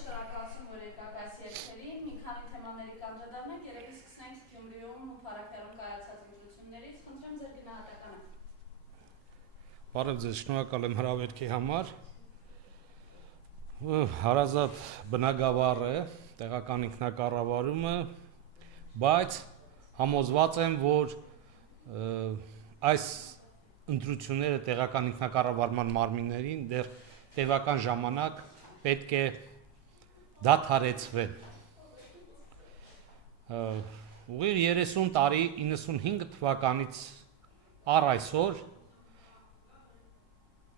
շնորհակալություն, որ եկաք այս երթերին, մի քանի թեմաների կանդրադառնանք, երևի սկսենք Գյումրիում ու Փարաքերում կայացած ընտրություններից, խնդրեմ ձեր գնահատականը։ Բարև ձեզ, շնորհակալ եմ հրավերքի համար։ Հարազատ բնակավար է, տեղական ինքնակառավարումը, բայց համոզված եմ, որ այս ընտրությունները տեղական ինքնակառավարման մարմիններին դեռ տևական ժամանակ պետք է դադարեցվեն։ Ուղիղ 30 տարի 95 թվականից առ այսօր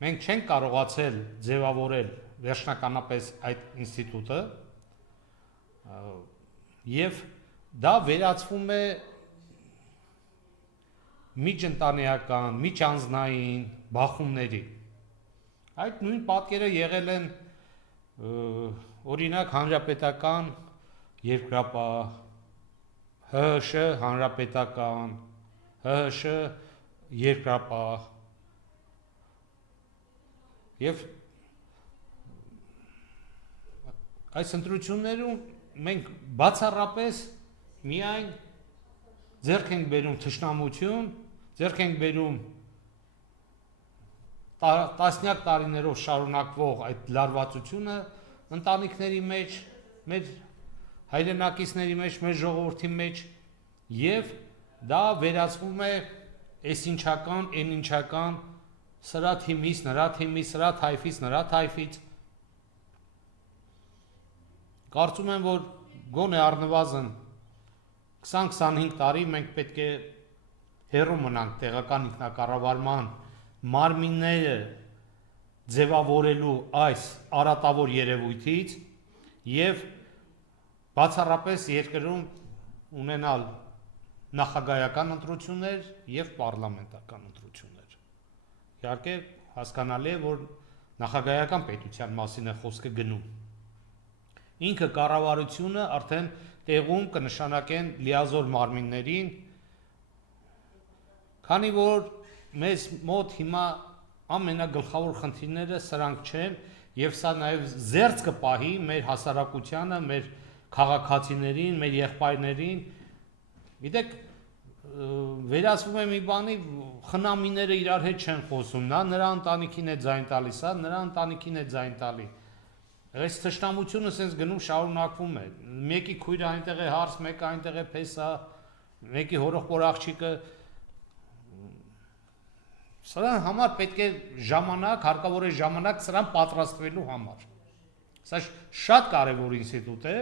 մենք չենք կարողացել ձևավորել վերջնականապես այդ ինստիտուտը եւ դա վերածվում է միջընտանեկան, միջանձնային բախումների։ Այդ նույն պատկերը եղել են օրինակ հանրապետական երկրապահ, ՀՀՇ հանրապետական, ՀՀՇ երկրապահ եւ այս ընտրություններում մենք բացառապես միայն ձեռք ենք բերում թշնամություն, ձեռք ենք բերում տասնյակ տարիներով շարունակվող այդ լարվածությունը ընտանիքների մեջ, մեր հայրենակիցների մեջ, մեր ժողովրդի մեջ եւ դա վերածվում է այսինչական, այնինչական սրա թիմից, նրա թիմից, սրա թայֆից, նրա թայֆից։ Կարծում եմ, որ գոնե առնվազն 20-25 տարի մենք պետք է հեռու մնանք տեղական ինքնակառավարման մարմինները ձևավորելու այս արատավոր երևույթից եւ բացառապես երկրում ունենալ նախագահական ընտրություններ եւ պարլամենտական ընտրություններ։ Իհարկե հասկանալի է, որ նախագահական պետության մասին է խոսքը գնում։ Ինքը կառավարությունը արդեն տեղում կնշանակեն լիազոր մարմիններին, քանի որ մեզ մոտ հիմա ամենագլխավոր խնդիրները սրանք չեն եւ սա նաեւ զերծ կպահի մեր հասարակությանը, մեր քաղաքացիներին, մեր եղբայրներին։ Գիտեք, վերածվում է մի բանի, խնամիները իրար հետ չեն խոսում, նա նրա ընտանիքին է ձայն տալիս, հա, նրա ընտանիքին է ձայն տալի։ Այս թշնամությունը sense գնում շարունակվում է։ Մեկի քույրը այնտեղ է հարս, մեկը այնտեղ է փեսա, մեկի հորեղբոր աղջիկը։ Սրան համար պետք է ժամանակ, հարկավոր է ժամանակ սրան պատրաստվելու համար։ Սա շատ կարևոր ինստիտուտ է,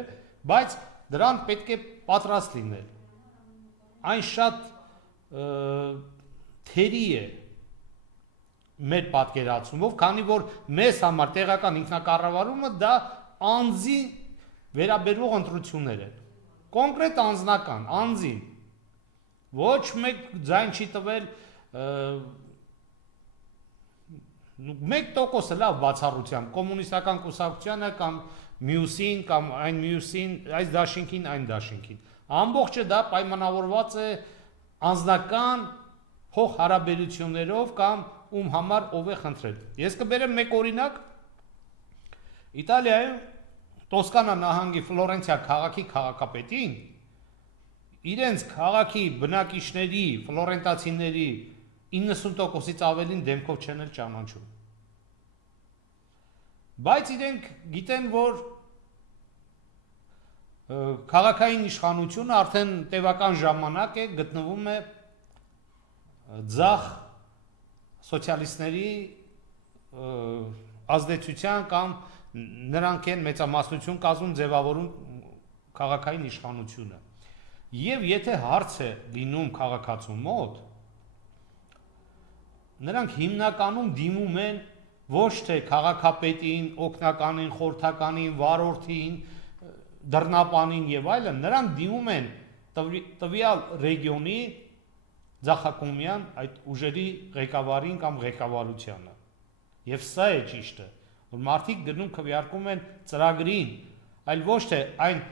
բայց դրան պետք է պատրաստ լինել։ Այն շատ թերի է մեր պատկերացումով, քանի որ մեզ համար տեղական ինքնակառավարումը դա անձի վերաբերող ընտրություններ են։ Կոնկրետ անձնական, անձին։ Ոչ մեկ ձայն չի տվել 1% լավ բացառությամբ կոմունիստական կուսակցությանը կամ մյուսին կամ այն մյուսին, այս դաշինքին, այն դաշինքին։ Ամբողջը դա պայմանավորված է անձնական փող հարաբերություններով կամ ում համար ով է խնդրել։ Ես կբերեմ մեկ օրինակ։ Իտալիայում Տոսկանա նահանգի Ֆլորենցիա քաղաքի քաղաքապետին իրենց քաղաքի բնակիչների, ֆլորենտացիների 90%-ից ավելին դեմքով չեն էլ ճանաչում։ Բայց իրենք գիտեն, որ քաղաքային իշխանությունը արդեն տևական ժամանակ է գտնվում է ձախ սոցիալիստների ազդեցության կամ նրանք են մեծամասնություն կազմում ձևավորում քաղաքային իշխանությունը։ Եվ եթե հարց է լինում քաղաքացու մոտ, նրանք հիմնականում դիմում են ոչ թե քաղաքապետին, օգնականին, խորհրդականին, վարորդին, դռնապանին եւ այլն, նրանք դիմում են տվյալ ռեգիոնի ձախակողմյան այդ ուժերի ղեկավարին կամ ղեկավարությանը։ Եվ սա է ճիշտը, որ մարդիկ գնում քվեարկում են ծրագրին, այլ ոչ թե այն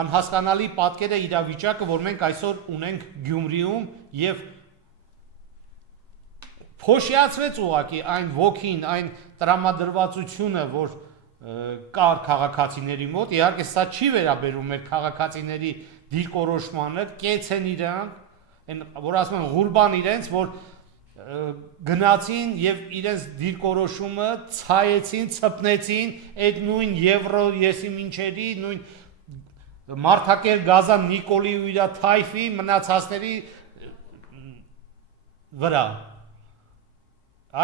անհասկանալի պատկերը իրավիճակը, որ մենք այսօր ունենք Գյումրիում եւ փոշիացվեց ուղակի այն ոգին, այն տրամադրվածությունը, որ կար քաղաքացիների մոտ, իհարկե սա չի վերաբերում մեր քաղաքացիների դիրքորոշմանը, կեց են իրան, որ ասում են ղուրբան իրենց, որ գնացին եւ իրենց դիրքորոշումը ցայեցին, ցպնեցին այդ նույն Եվրո եսի մինչերի, նույն Մարտակեր Գազան Նիկոլի ու իր թայֆի մնացածների վրա։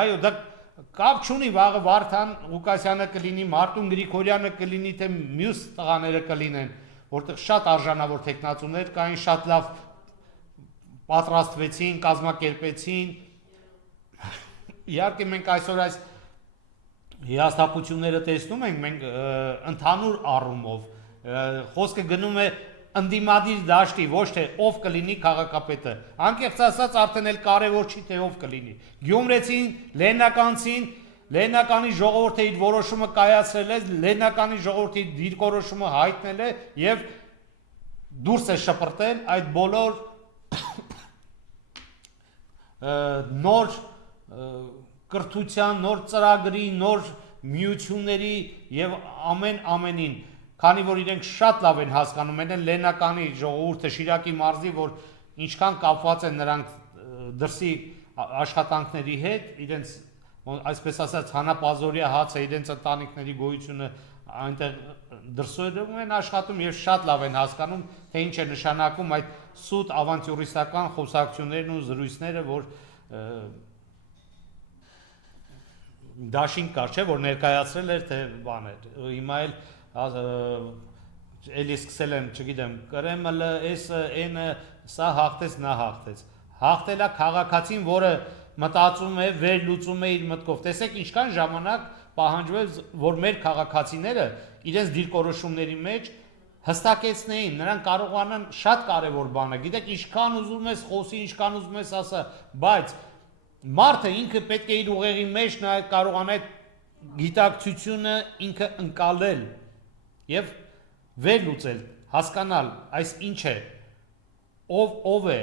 Այո, դա կապ չունի վաղը Վարդան Ղուկասյանը կլինի, Մարտուն Գրիգորյանը կլինի, թե մյուս տղաները կլինեն, որտեղ շատ արժանավոր տեխնացուներ կային, շատ լավ պատրաստվեցին, կազմակերպեցին։ Իհարկե մենք այսօր այս հիասթափությունները տեսնում ենք, մենք ընդհանուր առումով խոսքը գնում է ընդդիմադիր դաշտի, ոչ թե ով կլինի քաղաքապետը։ Անկեղծ ասած արդեն էլ կարևոր չի թե ով կլինի։ Գյումրեցին, Լեննականցին, Լեննականի ժողովուրդը իր որոշումը կայացրել է, Լեննականի ժողովրդի դիրքորոշումը հայտնել է եւ դուրս է շպրտել այդ բոլոր նոր կրթության, նոր ծրագրի, նոր միությունների եւ ամենին, քանի որ իրենք շատ լավ են հասկանում են Լեննականի ժողովուրդը Շիրակի մարզի, որ ինչքան կապված են նրանք դրսի աշխատանքների հետ, իրենց այսպես ասած հանապազորյա հացը, իրենց ընտանիքների գոյությունը այնտեղ դրսում են աշխատում եւ շատ լավ են հասկանում, թե ինչ է նշանակում այդ սուտ ավանտյուրիստական խոսակցություններն ու զրույցները, որ դաշինք կար, չէ, որ ներկայացրել էր թե բաներ։ Հիմա էլ սկսել եմ, չգիտեմ, Կրեմլը, էսը, սա հաղթեց, նա հաղթեց։ Հաղթել է քաղաքացին, որը մտածում է, վերլուծում է իր մտքով։ Տեսեք, ինչքան ժամանակ պահանջվել, որ մեր քաղաքացիները իրենց դիրքորոշումների մեջ հստակեցնեին, նրանք կարողանան շատ կարևոր բան է։ Գիտեք, ինչքան ուզում ես խոսի, ինչքան ուզում ես ասա, բայց մարդը ինքը պետք է իր ուղեղի մեջ կարողանա այդ գիտակցությունը ինքը ընկալել եւ վերլուծել, հասկանալ, այս ինչ է, ով է։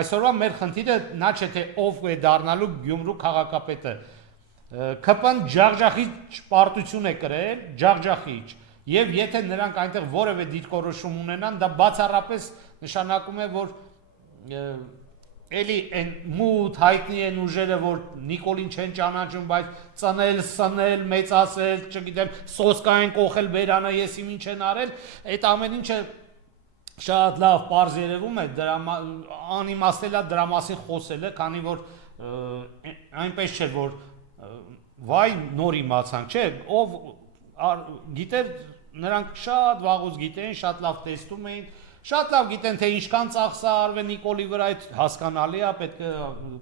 Այսօրվա մեր խնդիրը նա չէ թե ով է դառնալու Գյումրու քաղաքապետը։ ԿՊ-ն ջախջախիչ պարտություն է կրել, ջախջախիչ, եւ եթե նրանք այնտեղ որևէ դիրքորոշում ունենան, դա բացառապես նշանակում է, որ էլի այն մութ հայտնի են ուժերը, որ Նիկոլին չեն ճանաչում, բայց ծնել, սնել, մեծացել, չգիտեմ, սոսկային կողել բերանը, եսի ինչ են արել, այդ ամեն ինչը շատ լավ պարզ երևում է, անիմաստել է դրա մասին խոսելը, քանի որ այնպես չէ, որ վայ նոր իմացանք, չէ, ով գիտեր, նրանք շատ վաղուց գիտեն, շատ լավ տեսնում էին, շատ լավ գիտեն, թե ինչքան ծախսա արվե Նիկոլի վրա, այդ հասկանալի է, պետք է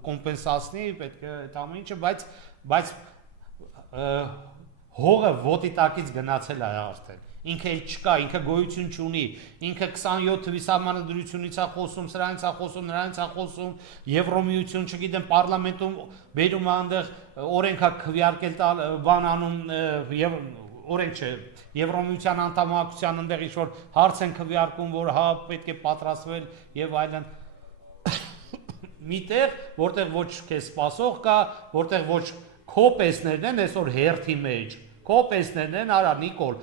կոմպենսացնի, պետք է այդ ամեն ինչը, բայց հողը ոտի տակից գնացել է արդեն։ Ինքը էլ չկա, ինքը գոյություն չունի, ինքը 27 թվի սահմանադրությունից է խոսում, սրանից է խոսում, նրանից է խոսում, Եվրոմիություն, չգիտեմ, պարլամենտում բերում է այնտեղ օրենքա քվեարկել տալ, բան անում եւ օրենք չէ, Եվրոմիության անդամակցության այնտեղ ինչ-որ հարց են քվեարկում, որ հա պետք է պատրաստվել եւ այլն։ Միտեղ, որտեղ ոչ քեզ սпасող կա, որտեղ ոչ քո պես-ներն են այսօր հերթի մեջ, քո պես-ներն են, արա Նիկոլ,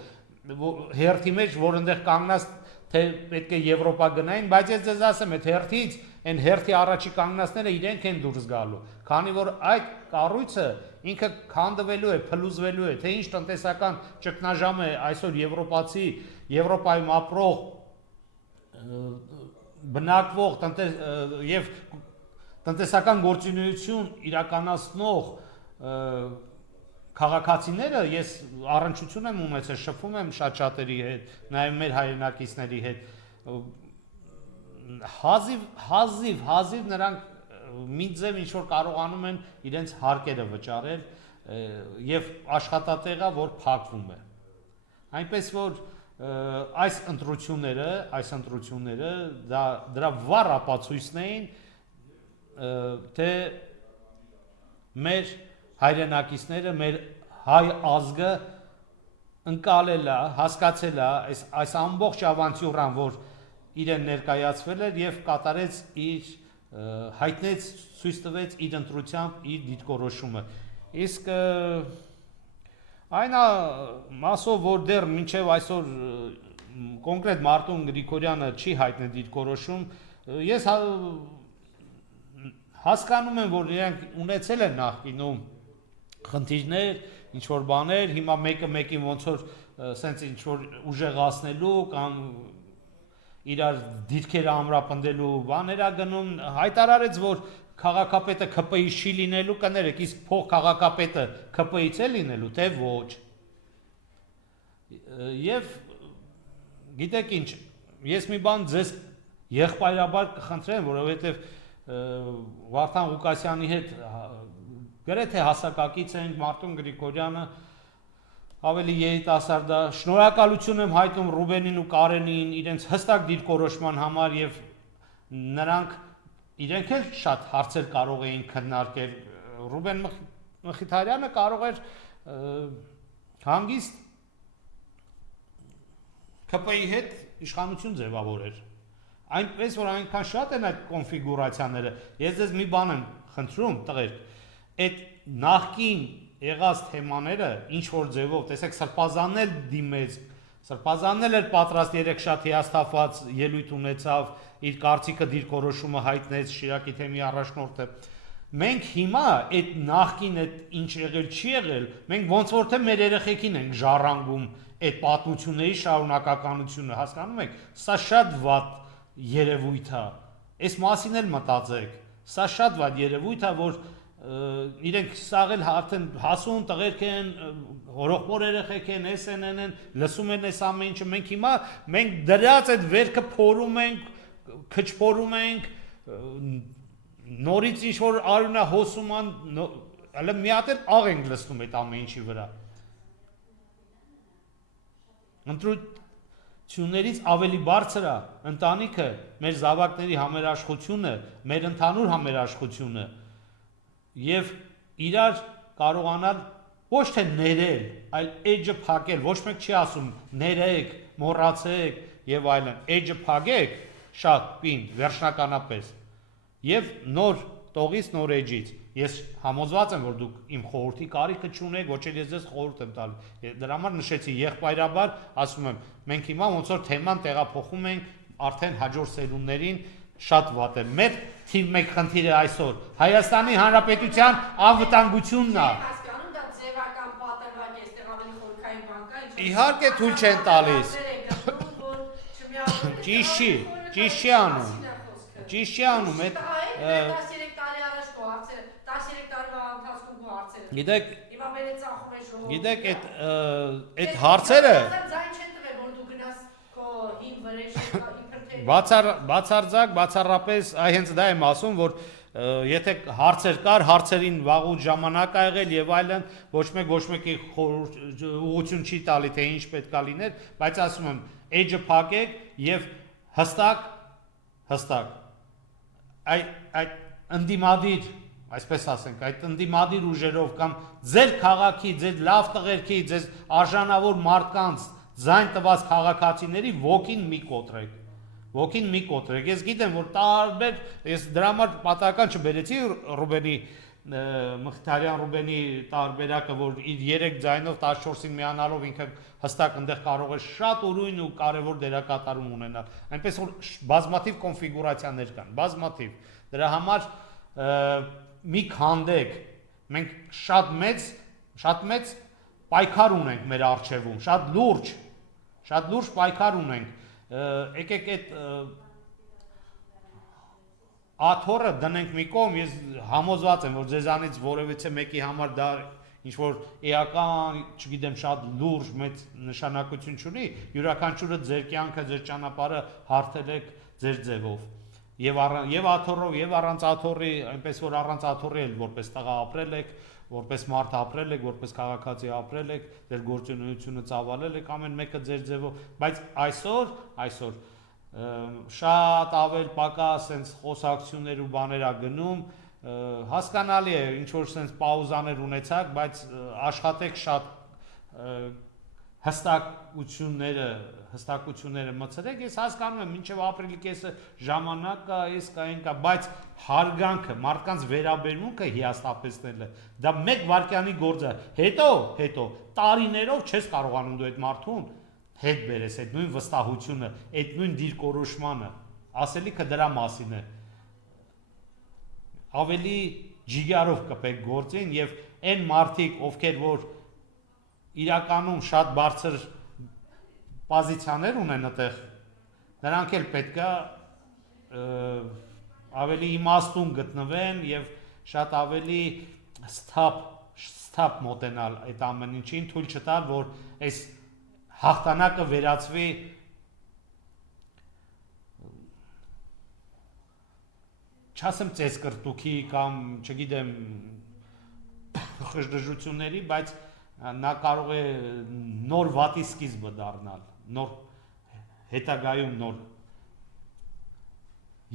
հերթի մեջ, որ այնտեղ կանգնած թե պետք է Եվրոպա գնային, բայց ես ձեզ ասեմ, այդ հերթից, այն հերթի առաջի կանգնածները իրենք են դուրս գալու, քանի որ այդ կառույցը ինքը քանդվելու է, փլուզվելու է, թե ինչ տնտեսական ճգնաժամ է այսօր եվրոպացի, Եվրոպայում ապրող բնակվող եւ տնտեսական գործունեություն իրականացնող քաղաքացիները, ես առնչություն եմ ունեցել, շփվում եմ շատ-շատերի հետ, նաեւ մեր հայրենակիցների հետ, հազիվ նրանք մի ձև ինչ որ կարողանում են իրենց հարկերը վճարել եւ աշխատատեղը որ փակվում է այնպես որ այս ընտրությունները դրա վառ ապացույցն էին թե մեր հայրենակիցները մեր հայ ազգը ընկալել է հասկացել է այս ամբողջ ավանտյուրան որ իրեն ներկայացվել էր եւ կատարեց իր հայտնեց ցույց տվեց իր ընտրությամբ իր դիրքորոշումը իսկ Այն մասով որ դեռ մինչև այսօր կոնկրետ Մարտուն Գրիգորյանը չի հայտնել դիրքորոշում, ես հասկանում եմ, որ իրենք ունեցել են նախկինում խնդիրներ, ինչ որ բաներ, հիմա մեկը մեկին ոնց որ սենց ինչ որ ուժեղացնելու կամ իրար դիրքերը ամրապնդելու բաներ ա գնում, հայտարարեց, որ քաղաքապետը ԿՊ-ի չի լինելու, կներեք, իսկ փող քաղաքապետը ԿՊ-ից է լինելու, թե ոչ։ Եվ գիտեք ինչ, ես մի բան ձեզ եղբայրաբար կխնդրեմ, որովհետև Վարդան Ղուկասյանի հետ գրեթե հասակակից ենք, Մարտուն Գրիգորյանը ավելի երիտասարդ է, շնորհակալություն եմ հայտնում Ռուբենին ու Կարենին իրենց հստակ դիրքորոշման համար եւ նրանք իրենք էլ շատ հարցեր կարող էին քննարկել։ Ռուբեն Մխիթարյանը կարող էր հանգիստ ԿՊ-ի հետ իշխանություն ձևավորել։ Այնպես որ այնքան շատ են այդ կոնֆիգուրացիաները, ես ձեզ մի բան եմ խնդրում, տղեր, այդ նախկին եղած թեմաները ինչ որ ձևով, տեսեք Սրբազանն էլ դիմեց, Սրբազանն էլ էր պատրաստ երեք շատ հիասթափված ելույթ ունեցավ, իր կարծիքը դիրքորոշումը հայտնեց Շիրակի թեմի առաջնորդը։ Մենք հիմա այդ նախկին այդ ինչ եղել չի եղել, մենք ոնց որ թե մեր երեխեքին ենք ժառանգում այդ պատմությունների շարունակականությունը, հասկանում եք, սա շատ վատ երևույթ է։ Այս մասին էլ մտածեք։ Սա շատ վատ երևույթ է, որ իրենք սաղել արդեն հասուն տղերք են, հորողբոր երեխեք են, են, լսում են այս ամեն ինչը, մենք հիմա մենք դրած այդ վերքը փորում ենք, քչփորում ենք, նորից ինչ որ արյունա հոսում ան, հələ մի հատ էլ աղ ենք լսում այդ ամեն ինչի վրա։ Ընտրություններից ավելի բարձր է ընտանիքը, մեր զավակների համերաշխությունը, մեր ընդհանուր համերաշխությունը եւ իրար կարողանալ ոչ թե ներել, այլ էջը փակել, ոչ մեկ չի ասում ներեք, մոռացեք եւ այլն, էջը փակեք շատ պինդ վերջնականապես եւ նոր տողից նոր էջից։ Ես համոզված եմ, որ դուք իմ խորհրդի կարիքը չունեք, ոչ էլ ես ձեզ խորհուրդ եմ տալի։ Դրա համար նշեցի եղբայրաբար, ասում եմ, մենք հիմա ոնց որ թեման տեղափոխում ենք արդեն հաջորդ սերունդներին, շատ վատ է։ Մեր թիվ 1 խնդիրը այսօր Հայաստանի Հանրապետության անվտանգությունն է։ Հասկանում դա ձևական պատրվակ է, այստեղ ավելի խորքային բան կա, ինչ Իհարկե թույլ չեն տալիս։ Ճիշտ չի անում։ Ճիշտ չի անում, այդ 13 տարի առաջ քո հարցերը, 13 տարվա ընթացքում քո հարցերը։ Գիտեք, Իվա մերը ծախում է ժողովուրդը։ գիտեք այդ հարցերը ձայն չեն տվել, որ դու գնաս քո հին վրեժը իբրթե բացարձակ, բացառապես, այ հենց դա եմ ասում, որ եթե հարցեր կար, հարցերին վաղուց ժամանակ ա եղել եւ այլն, ոչ մեկի ուղղություն չի տալի, թե ինչ պետք է լիներ, բայց ասում եմ, էջը փակեք եւ հստակ այդ ընդդիմադիր, այսպես ասենք, այդ ընդդիմադիր ուժերով կամ ձեր քաղաքի, ձեր լավ տղերքի, ձեր արժանավոր մարդկանց ձայն տված քաղաքացիների ոգին մի կոտրեք։ Ոգին մի կոտրեք։ Ես գիտեմ, որ տարբեր, ես դրա համար պատահական չբերեցի Ռուբենի Մխիթարյան Ռուբենի տարբերակը, որ իր 3 ձայնով 14-ին միանալով ինքը հստակ այնտեղ կարող է շատ ուրույն ու կարևոր դերակատարում ունենալ։ Այնպես որ բազմաթիվ կոնֆիգուրացիաներ կան, բազմաթիվ։ Դրա համար մի քանդեք։ Մենք շատ մեծ պայքար ունենք մեր առջևում, շատ լուրջ պայքար ունենք։ Եկեք այդ աթոռը դնենք մի կողմ, ես համոզված եմ, որ ձեզանից որևիցե մեկի համար դա ինչ որ էական, չգիտեմ, շատ լուրջ մեծ նշանակություն չունի, յուրաքանչյուրը ձեր կյանքը, ձեր ճանապարհը հարթել եք ձեր ձևով։ Եվ աթոռով, եւ առանց աթոռի, այնպես որ առանց աթոռի էլ որպես տղա ապրել եք, որպես մարդ ապրել եք, որպես քաղաքացի ապրել եք, ձեր գործունեությունը ծավալել եք, ամեն մեկը ձեր ձևով, բայց այսօր շատ ավել պակաս սենց խոսակցություններ ու բաներ ա գնում, հասկանալի է, ինչ որ սենց պաուզաներ ունեցաք, բայց աշխատեք շատ հստակությունները մցրեք, ես հասկանում եմ, մինչև ապրիլի կեսը ժամանակ կա, այս կա, այն կա, բայց հարգանքը, մարդկանց վերաբերմունքը հիասթափեցնելը, դա մեկ վայրկյանի գործ է, հետո տարիներով չես կարողանում դու այդ մարդուն հետ բերես, այդ նույն վստահությունը, այդ նույն դիրքորոշմանը, ասելիքը դրա մասին է, ավելի ջիգարով կպեք գործին եւ այն մարդիկ, ովքեր որ իրականում շատ բարձր պոզիցիաներ ունեն այդտեղ, նրանք էլ պետքա ավելի իմաստուն գտնվեն եւ շատ ավելի սթափ մոտենալ այդ ամեն ինչին, թույլ չտալ, որ այս հաղթանակը վերածվի չասեմ ծեսկրտուքի կամ չգիտեմ խժդժությունների, բայց նա կարող է նոր վատի սկիզբը դառնալ, նոր հետագայում նոր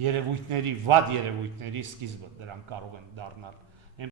երևույթների, վատ երևույթների սկիզբը դրանք կարող են դառնալ